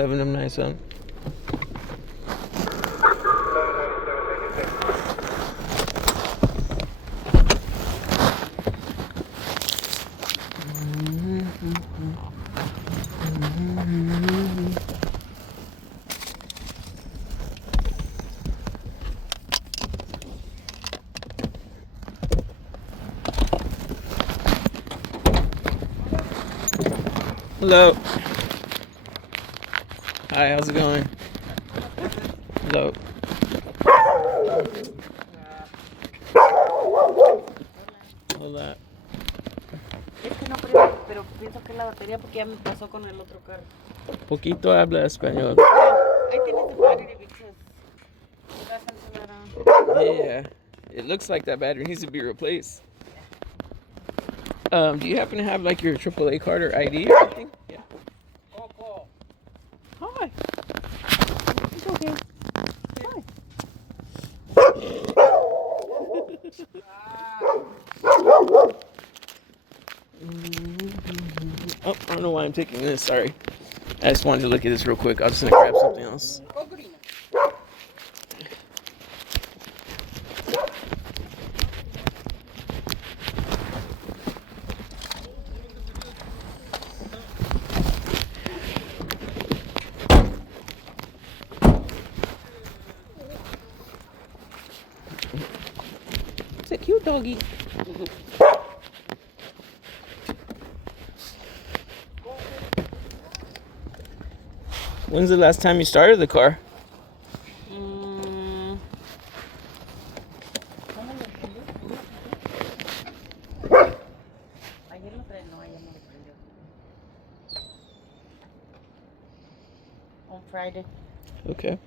11 of nissan. Hello. Hi, how's it going? Hello. Hola. Es que no prende, pero pienso que es la batería porque ya me pasó con el otro carro. Poquito habla español. Ahí tienes the battery because you guys have to Yeah, it looks like that battery needs to be replaced. Do you happen to have like your AAA card or ID or anything? Yeah. Hi. It's okay. Hi. Oh, I don't know why I'm taking this. Sorry. I just wanted to look at this real quick. I was just gonna grab something else. It's a cute doggy. When's the last time you started the car? Ayer lo frenó, ayer no lo prendió. On Friday. Okay.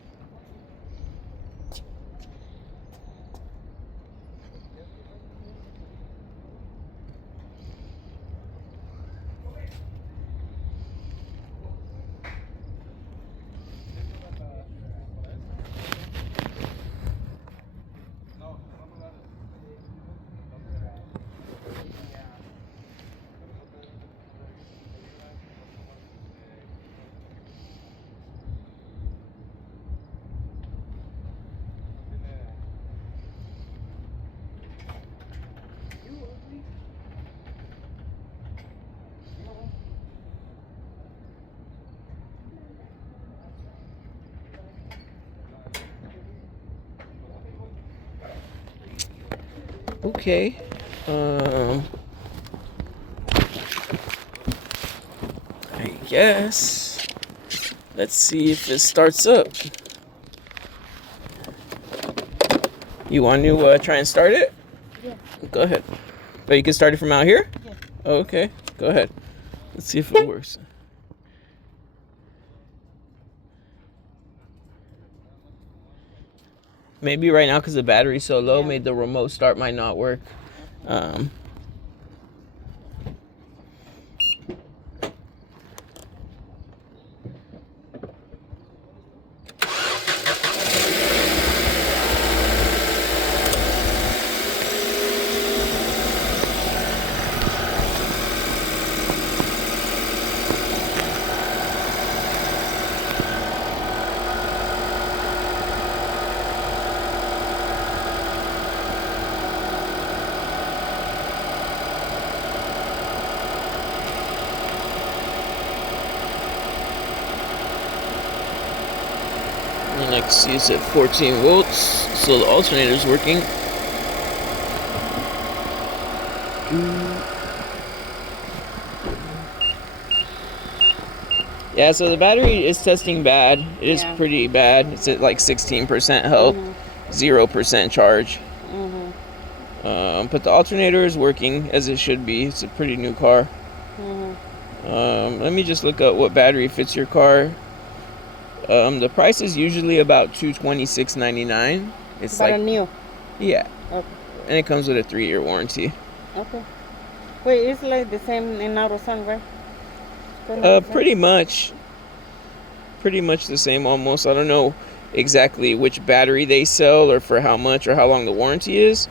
Okay. I guess. Let's see if it starts up. You want to try and start it? Yeah. Go ahead. But you can start it from out here? Yeah. Okay. Go ahead. Let's see if it works. Maybe right now because the battery's so low, made the remote start might not work. And I can see it's at 14 volts, so the alternator's working. Yeah, so the battery is testing bad. It is pretty bad. It's at like 16% health, 0% charge. But the alternator is working as it should be. It's a pretty new car. Let me just look up what battery fits your car. The price is usually about $226.99. It's But like a new. Yeah. Okay. And it comes with a 3-year warranty. Okay. Wait, it's like the same in AutoZone, right? Pretty much the same almost. I don't know exactly which battery they sell or for how much or how long the warranty is.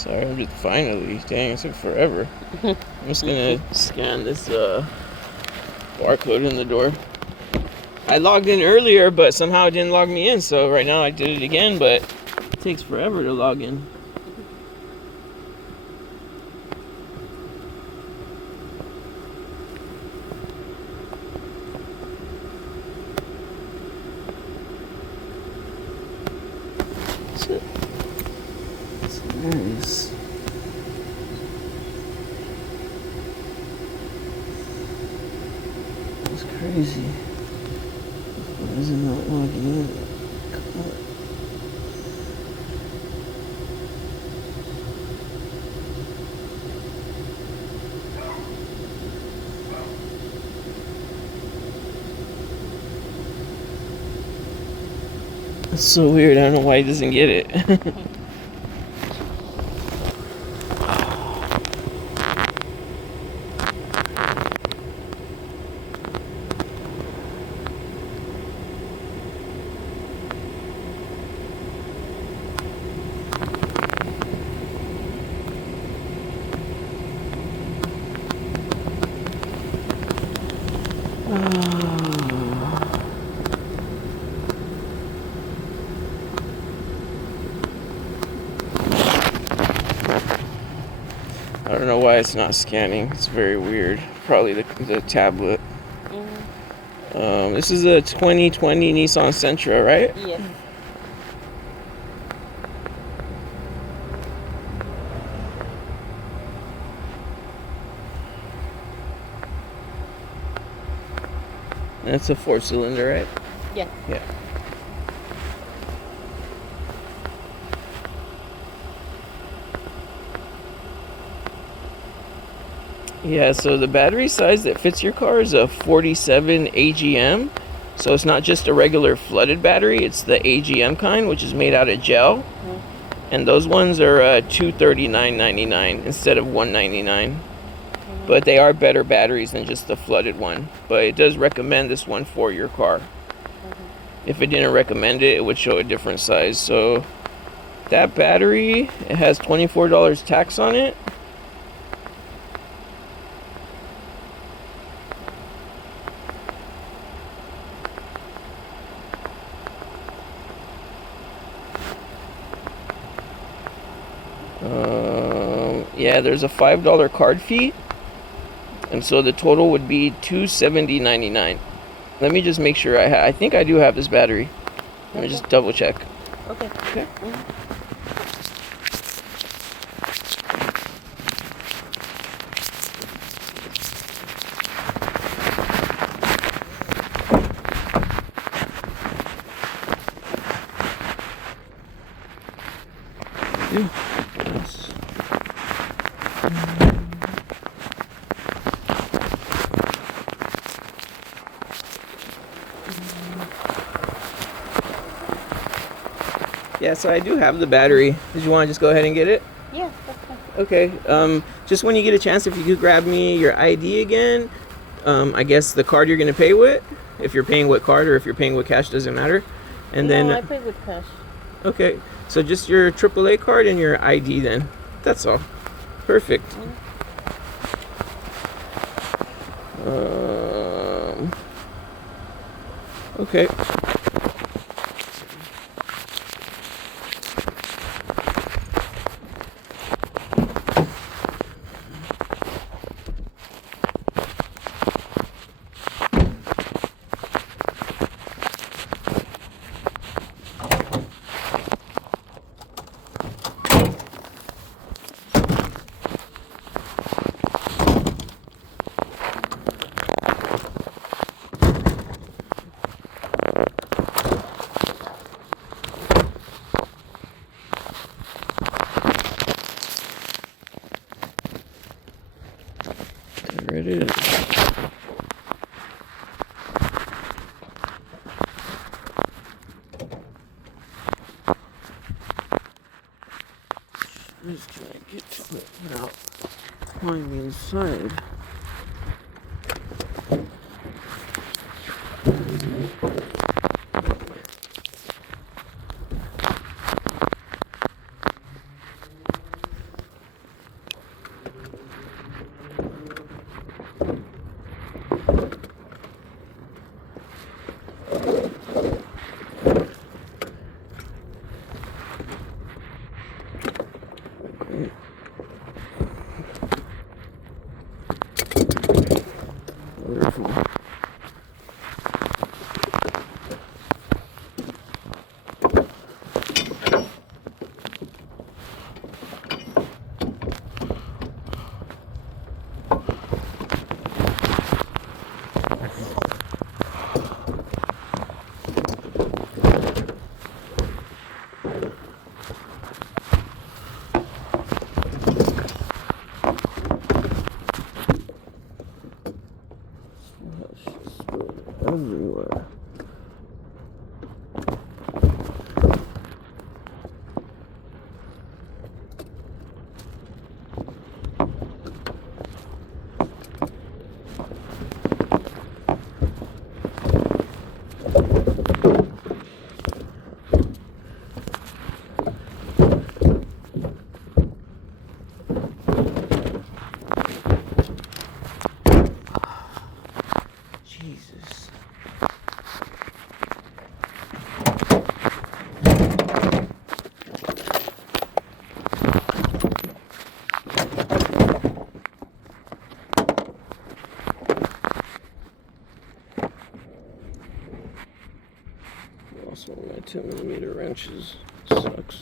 Sorry, I'm just finally. Dang, it took forever. I'm just gonna scan this barcode in the door. I logged in earlier, but somehow it didn't log me in. So right now I did it again, but it takes forever to log in. It's nice. That's crazy. Why is it not logging in? Come on. It's so weird. I don't know why he doesn't get it. I don't know why it's not scanning. It's very weird. Probably the tablet. This is a 2020 Nissan Sentra, right? Yes. That's a 4-cylinder, right? Yes. Yeah. Yeah, so the battery size that fits your car is a 47 AGM. So it's not just a regular flooded battery, it's the AGM kind, which is made out of gel. And those ones are $239.99 instead of $199. But they are better batteries than just the flooded one. But it does recommend this one for your car. If it didn't recommend it, it would show a different size. So that battery, it has $24 tax on it. Yeah, there's a $5 card fee, and so the total would be $270.99. Let me just make sure I think I do have this battery. Let me just double check. Okay. Okay. Yeah. Yes. Yeah, so I do have the battery. Did you want to just go ahead and get it? Yes, that's fine. Okay. Just when you get a chance, if you could grab me your ID again, I guess the card you're going to pay with, if you're paying with card or if you're paying with cash, doesn't matter. And No, then, I pay with cash. okay, so just your AAA card and your ID then. That's all. Perfect. Okay. There it is. Let's try and get to it without climbing inside. Wonderful. Everywhere. Jesus. Also, my 10mm wrenches sucks.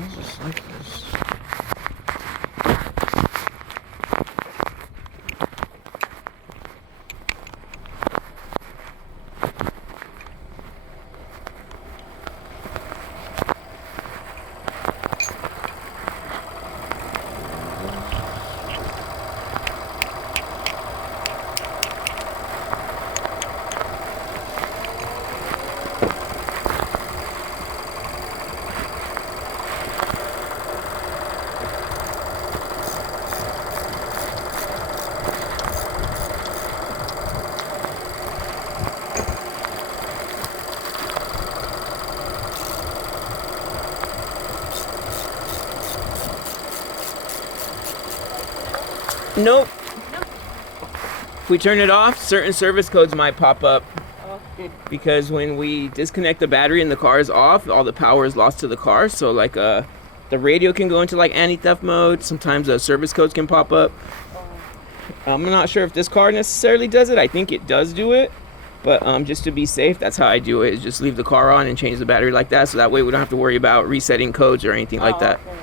It's just like this. Nope. If we turn it off, certain service codes might pop up. Okay. Because when we disconnect the battery and the car is off, all the power is lost to the car. So like the radio can go into like anti-theft mode. Sometimes service codes can pop up. I'm not sure if this car necessarily does it. I think it does do it. But just to be safe, that's how I do it, is just leave the car on and change the battery like that. So that way we don't have to worry about resetting codes or anything like that. Okay.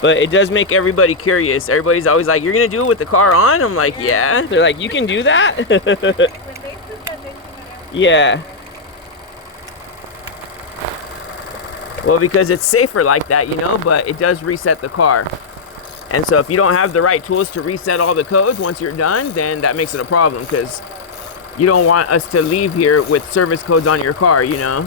But it does make everybody curious. Everybody's always like, you're going to do it with the car on? I'm like, yeah. They're like, you can do that? Yeah. Well, because it's safer like that, you know, but it does reset the car. And so if you don't have the right tools to reset all the codes once you're done, then that makes it a problem, because you don't want us to leave here with service codes on your car, you know?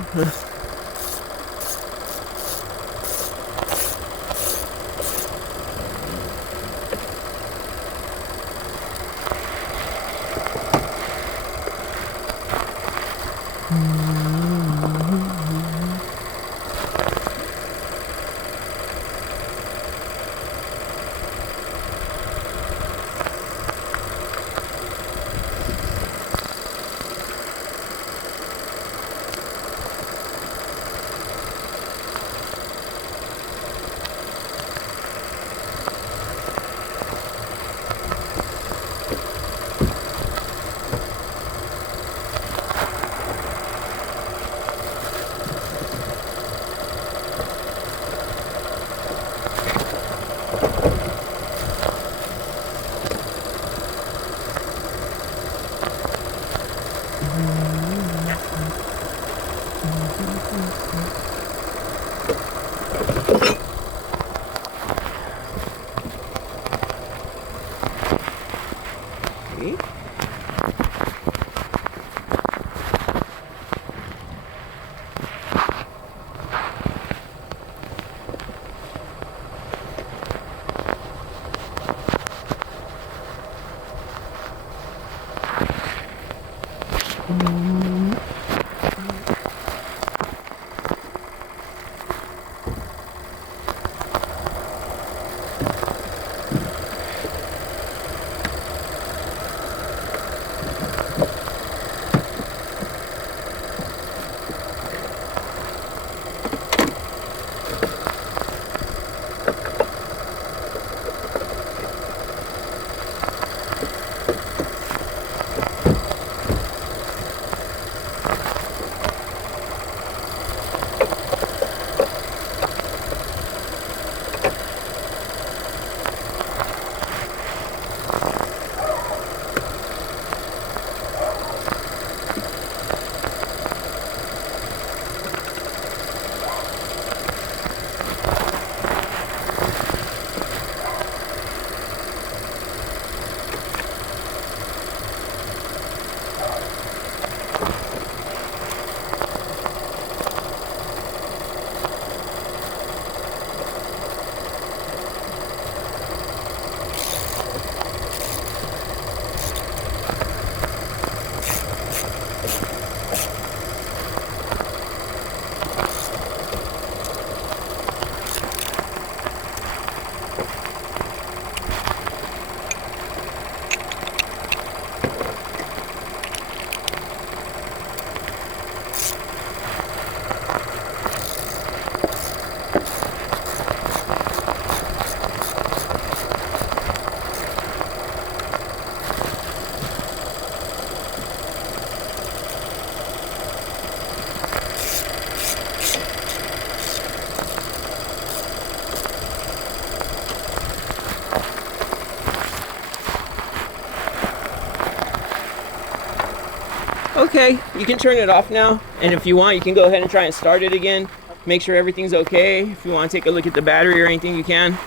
Okay, you can turn it off now, and if you want, you can go ahead and try and start it again. Make sure everything's okay. If you want to take a look at the battery or anything, you can.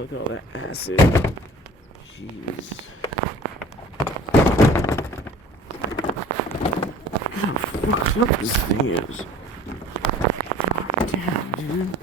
look at all that acid. Jeez. How fucked up this thing is. Damn, dude.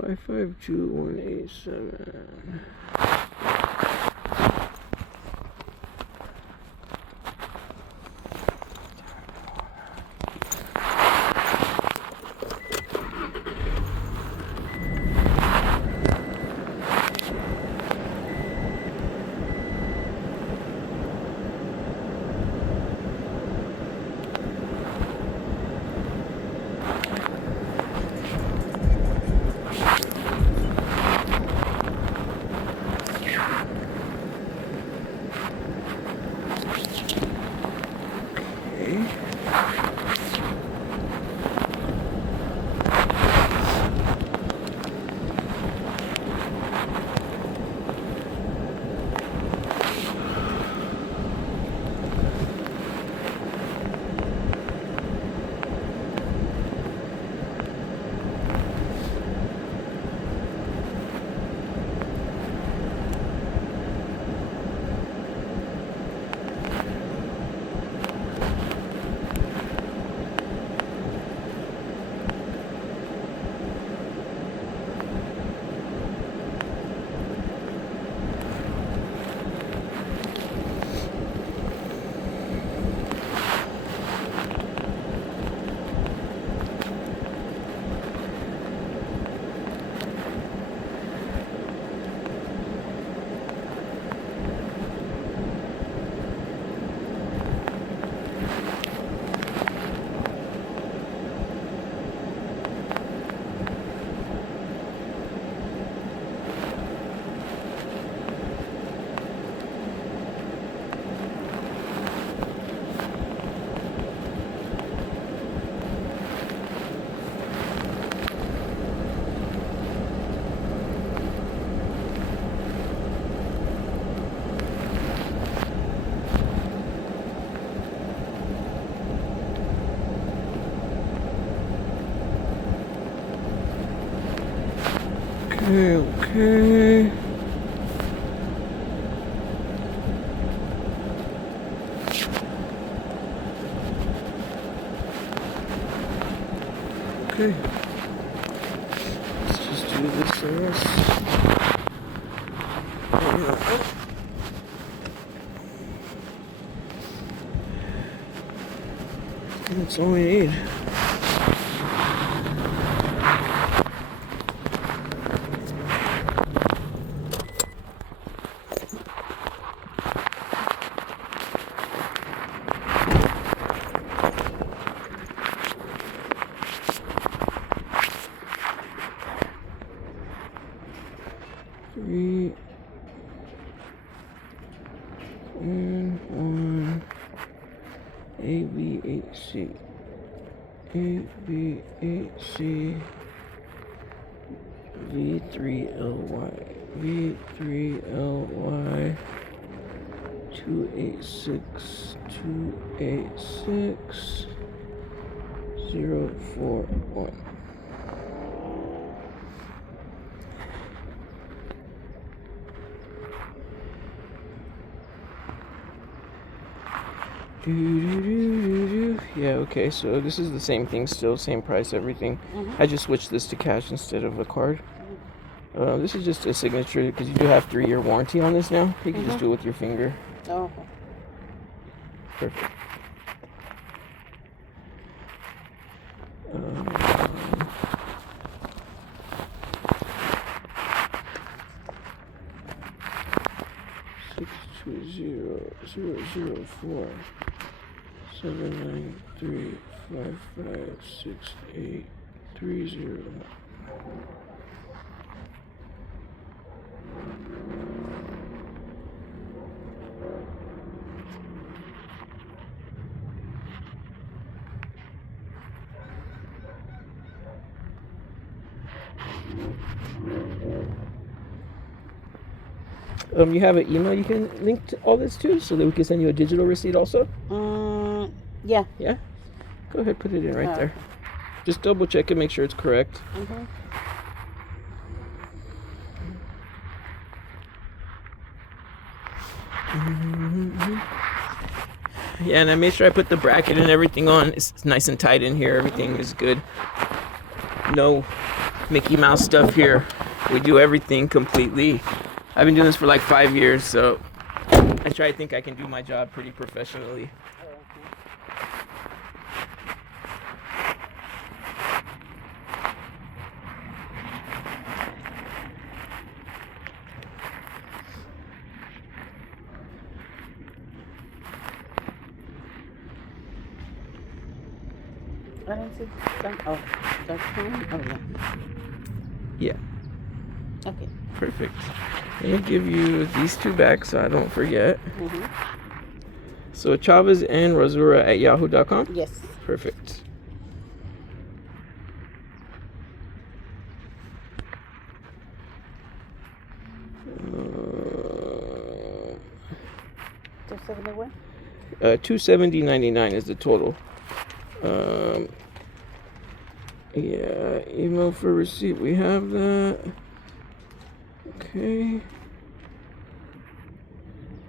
Five 552-187. Okay. Okay. Let's just do this and this. That's all we need. Three and one ABHC V3LY 286 041. Yeah, okay, so this is the same thing still, same price, everything. I just switched this to cash instead of a card. This is just a signature because you do have 3-year warranty on this now. You can just do it with your finger. Oh, okay. Perfect. 620-004 793-556830. You have an email you can link to all this to so that we can send you a digital receipt also? Yeah. Yeah? Go ahead, put it in right there. Just double check it, make sure it's correct. Yeah, and I made sure I put the bracket and everything on. It's nice and tight in here. Everything is good. No Mickey Mouse stuff here. We do everything completely. I've been doing this for like 5 years, so I try to think I can do my job pretty professionally. I don't see that. Oh, that's fine. Oh, yeah. Yeah. Okay. Perfect. Let me give you these two back so I don't forget. So Chavez and Rosura at yahoo.com? Yes. Perfect. $270.99 is the total. Yeah, email for receipt. We have that. Okay.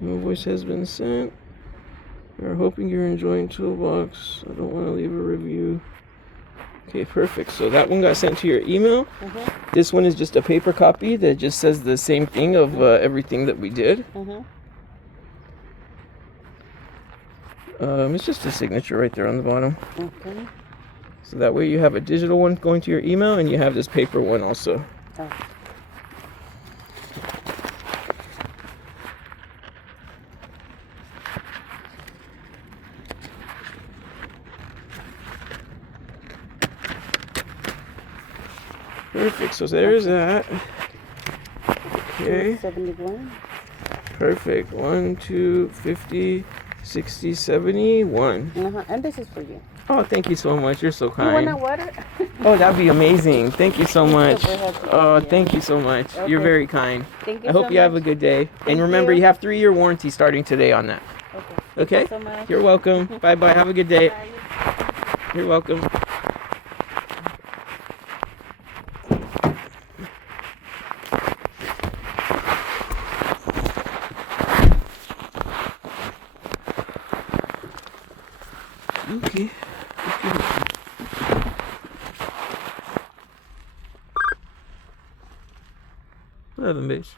Invoice has been sent. We're hoping you're enjoying Toolbox. I don't want to leave a review. Okay, perfect. So that one got sent to your email. This one is just a paper copy that just says the same thing of everything that we did. It's just a signature right there on the bottom. Okay. So that way you have a digital one going to your email and you have this paper one also. Oh. Perfect. So there's that. Okay. 71. Perfect. 1, 2, 50, 60, 71. And this is for you. Oh, thank you so much. You're so You kind. want a water? Oh, that'd be amazing. Thank you so much. Oh, Yeah. thank you so much. Okay. You're very kind. Thank you I hope so you have a much. good day. Thank And remember, you. you have 3-year warranty starting today on that. Okay. Okay? Thank you so much. You're welcome. Bye-bye. Have a good day. Bye. You're welcome. Okay. What happened, bitch?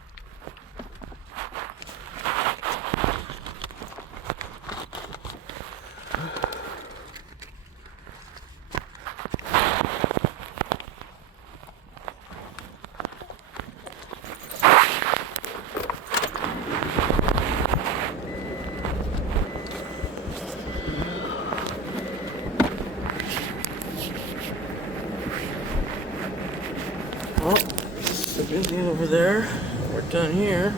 Well, it's a good deal over there. We're done here.